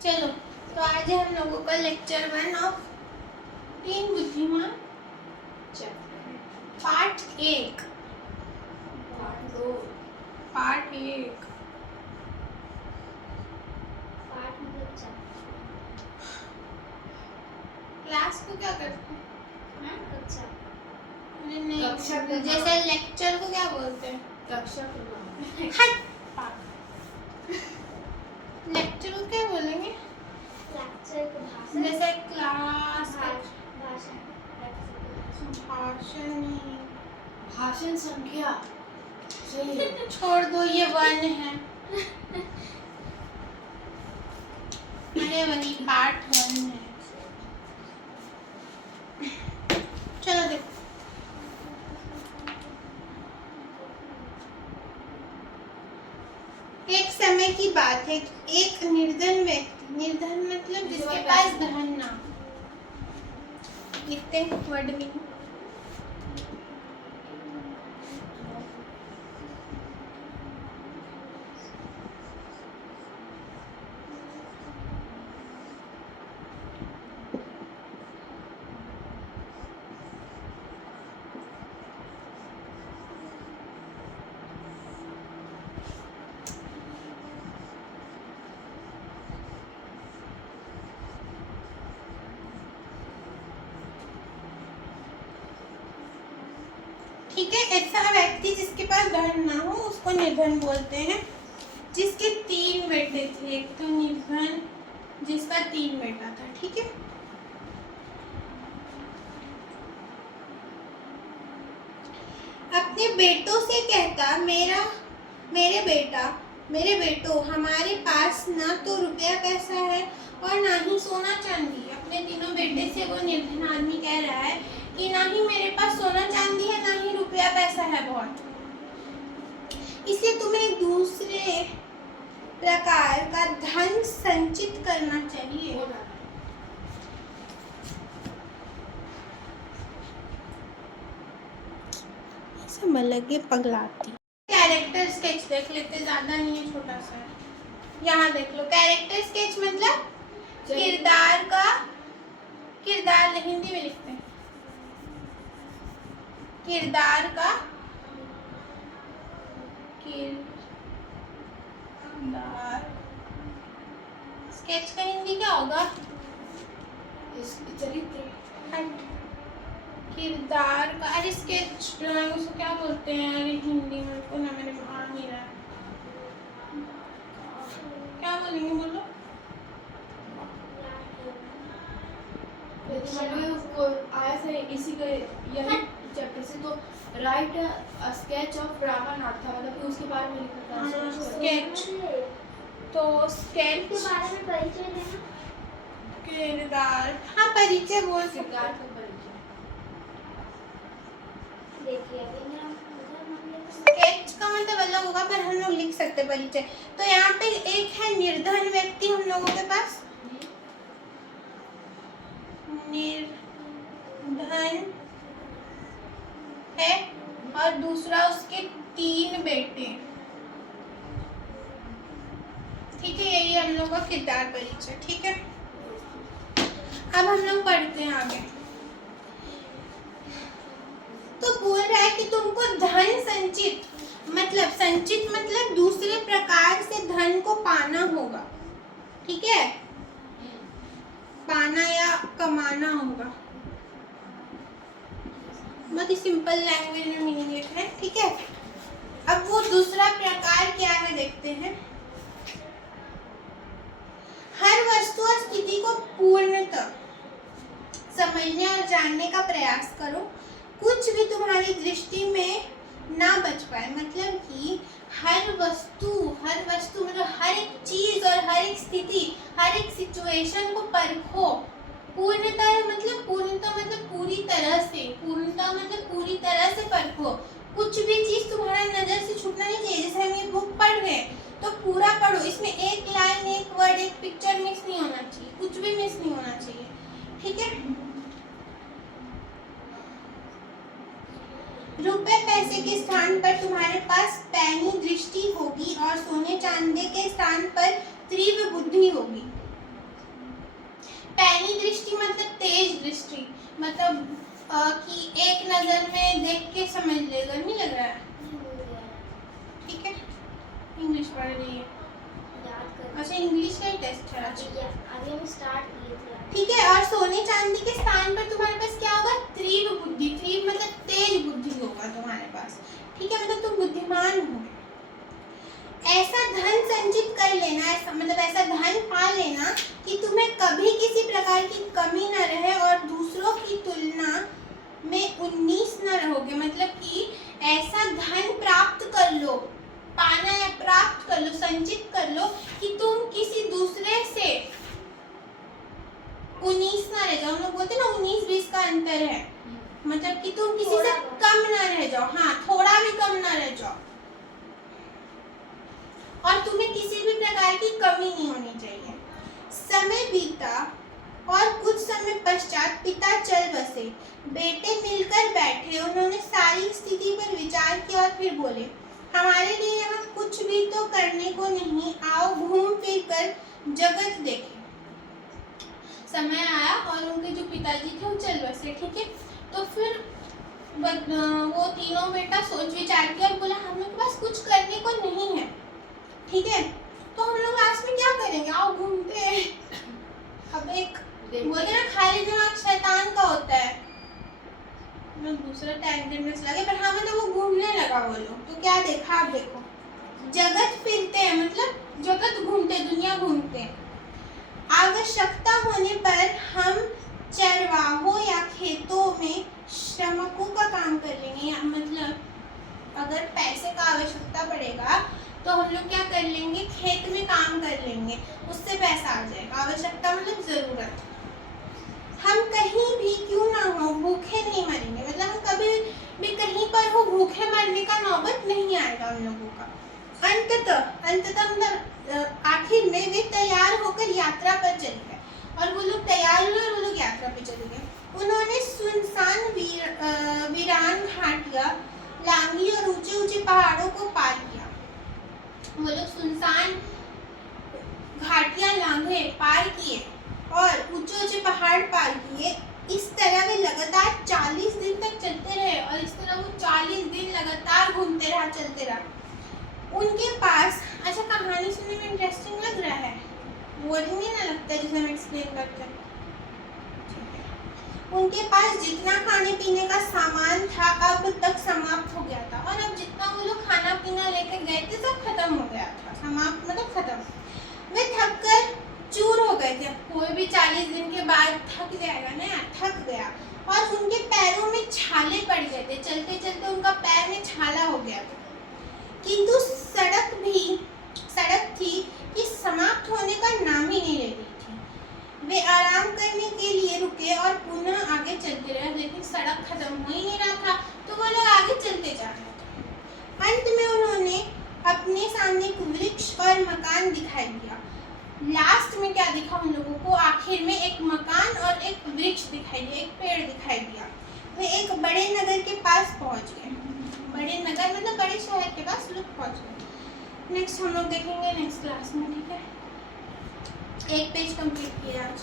चलो, तो आज है हम लोगों का लेक्चर 1 ऑफ 3 बुद्धिमान पार्ट 1। पार्ट 1 क्लास को क्या करते हैं? कक्षा। जैसे लेक्चर को क्या बोलते हैं? कक्षा। लेक्चर को क्या बोलेंगे? जैसे क्लास, भाषण। भाषण संख्या सही है। छोड़ दो, ये 1 है। अरे वही पार्ट 1 है। चलो देखो, एक समय की बात है कि एक निर्धन व्यक्ति, निर्धन मतलब जिसके पास धन ना, लिखते हैं वर्ड में। ठीक है, ऐसा व्यक्ति जिसके पास धन ना हो उसको निर्धन बोलते हैं। जिसके 3 बेटे थे, एक तो निर्धन जिसका 3 बेटा था। ठीक है, अपने बेटों से कहता, मेरे बेटो, हमारे पास ना तो रुपया पैसा है और ना ही सोना चांदी। अपने तीनों बेटे से वो निर्धन आदमी कह रहा है कि ना ही मेरे पास सोना चांदी है, ना ही रुपया पैसा है बहुत, इसलिए तुम्हें एक दूसरे प्रकार का धन संचित करना चाहिए। समझ लगे पगलाती। कैरेक्टर स्केच देख लेते, ज्यादा नहीं है, छोटा सा है। यहाँ देख लो, कैरेक्टर स्केच मतलब किरदार का, किरदार हिंदी में लिखते हैं, किरदार का, किरदार स्केच का हिंदी क्या होगा? चरित्र। किरदार का, अरे स्केच ड्राइंग उसको क्या बोलते हैं? अरे हिंदी में को ना, मेरे आ नहीं रहा है, क्या बोलेंगे? बोलो। उसको आया था इसी का यही चैप्टर से, तो राइट स्केच ऑफ रामानाथ था, मतलब कि उसके बारे में लिखा था। स्केच, तो स्केच के बारे में परिचय देना। किरदार, हाँ परिचय बोल सकते किरदार हैं। का परिचय। देखिए स्केच का मतलब अलग होगा, पर हम लोग लिख सकते परिचय। तो यहाँ पे एक है निर्धन व्यक्ति हम लोगों के पास, निर्धन है, और दूसरा उसके 3 बेटे। ठीक है, यही हम लोग का किरदार परिचय। ठीक है, अब हम लोग पढ़ते हैं आगे। तो बोल रहा है कि तुमको धन संचित मतलब दूसरे प्रकार से धन को पाना होगा। ठीक है, पाना या कमाना होगा। बहुत ही सिंपल लैंग्वेज में मीनिंग लिखा है। ठीक है, अब वो दूसरा प्रकार क्या है देखते हैं। हर वस्तु और स्थिति को पूर्णतः समझने और जानने का प्रयास करो, कुछ भी तुम्हारी दृष्टि में ना बच पाए। मतलब कि हर वस्तु मतलब हर एक चीज और हर एक स्थिति, हर एक सिचुएशन को परखो। पूर्णतः मतलब पूरी तरह से, पूर्णतः मतलब पूरी तरह से परखो। कुछ भी चीज तुम्हारा नजर से छूटना नहीं चाहिए। जैसे हम ये बुक पढ़ रहे हैं तो पूरा पढ़ो, इसमें एक लाइन, एक वर्ड, एक पिक्चर मिस नहीं होना चाहिए, कुछ भी मिस नहीं होना चाहिए। ठीक है, रुपए पैसे के स्थान पर तुम्हारे पास पैनी दृष्टि होगी और सोने चांदी के स्थान पर तीव्र बुद्धि होगी। पैनी दृष्टि मतलब तेज दृष्टि, मतलब कि एक नजर में देख के समझ लेगा, नहीं लग रहा है? ठीक है, इंग्लिश पढ़ रही है। याद कर। अच्छा, इंग्लिश का ही टेस्ट है आज। अभी हम स्टार्ट किए थे। ठीक है, और सोने चांदी के स्थान पर तुम्हारे पास क्या होगा? तीव्र बुद्धि। तीव्र मतलब तेज बुद्धि होगा तुम्हारे पास, ठीक है, मतलब तुम बुद्धिमान हो। ऐसा धन संचित कर लेना, ऐसा मतलब ऐसा धन पा लेना कि तुम्हें कभी किसी प्रकार की कमी न रहे और दूसरों की तुलना में 19 न रहोगे। मतलब कि ऐसा धन प्राप्त कर लो, पाना या प्राप्त कर लो, संचित कर लो कि तुम किसी दूसरे से 19 ना रह जाओ। हम लोग बोलते हैं ना 19-20 का अंतर है, मतलब कि तुम किसी से कम ना रह जाओ। हाँ, थोड़ा भी कम ना रह जाओ, और तुम्हें किसी भी प्रकार की कमी नहीं होनी चाहिए। समय बीता और कुछ समय पश्चात पिता चल बसे। बेटे मिलकर बैठे, उन्होंने सारी स्थिति पर विचार किया और फिर बोले, हमारे लिए यहाँ कुछ भी तो करने को नहीं, आओ घूम फिर कर जगत देखें। समय आया और उनके जो पिताजी थे वो चल बसे, ठीक है। तो फिर वो तीनों बेटा सोच विचार किया और बोला, हम लोग के पास कुछ करने को नहीं है, ठीक है, तो हम लोग लास्ट में क्या करेंगे? आओ घूमते हैं। अब एक बोलते ना खाली दिमाग शैतान का होता है। मैं दूसरा टैंजेंट में चला गया, पर हाँ मतलब वो घूमने लगा वो लोग। तो क्या देखा? आप देखो, जगत फिरते हैं, मतलब जगत घूमते, दुनिया घूमते हैं। आवश्यकता होने पर हम चरवाहों या खेतों में श्रमिकों का काम कर लेंगे, या मतलब अगर पैसे का आवश्यकता पड़ेगा तो हम लोग क्या कर लेंगे? खेत में काम कर लेंगे, उससे पैसा आ जाएगा। आवश्यकता मतलब जरूरत। हम कहीं भी क्यों ना हो भूखे नहीं मरेंगे, मतलब हम कभी भी कहीं पर हो भूखे मरने का नौबत नहीं आएगा हम लोगों का। अंततः मतलब आखिर में वे तैयार होकर यात्रा पर चले गए, और वो लोग तैयार हुए और वो लोग यात्रा पे चले गए। उन्होंने सुनसान वीरान घाटियां लांघी और ऊंचे ऊंचे पहाड़ों को पार किया। वो लोग सुनसान घाटियां लांघे, पार किए और ऊंचे ऊंचे पहाड़ पार किए। इस तरह वे लगातार 40 दिन तक चलते रहे, और इस तरह वो 40 दिन लगातार घूमते रहा, चलते रहा। उनके पास, अच्छा कहानी सुनने में इंटरेस्टिंग लग रहा है, बोरिंग नहीं ना लगता है जिसे हम एक्सप्लेन करते हैं? उनके पास जितना खाने पीने का सामान था अब तक समाप्त हो गया था, और अब जितना वो लोग खाना पीना लेकर गए थे सब खत्म हो गया था। समाप्त मतलब खत्म। वे थक कर चूर हो गए थे। कोई भी 40 दिन के बाद थक जाएगा ना, थक गया, और उनके पैरों में छाले पड़ गए थे। चलते चलते उनका पैर में छाला हो गया था। किंतु सड़क थी कि समाप्त होने का नाम ही नहीं ले रही थी। वे आराम करने के लिए रुके और पुनः आगे चलते रहे, लेकिन सड़क खत्म हो ही नहीं रहा था, तो वो लोग आगे चलते जा रहे थे। अंत में उन्होंने अपने सामने एक वृक्ष और मकान दिखाई दिया। लास्ट में क्या दिखा उन लोगों को? आखिर में एक मकान और एक वृक्ष दिखाई दिया, एक पेड़ दिखाई दिया। वे एक बड़े नगर के पास पहुंच गए। बड़े नगर मतलब बड़े शहर के पास लोग पहुंच गए। नेक्स्ट हम लोग देखेंगे नेक्स्ट क्लास में, ठीक है। एक पेज कंप्लीट किया आज।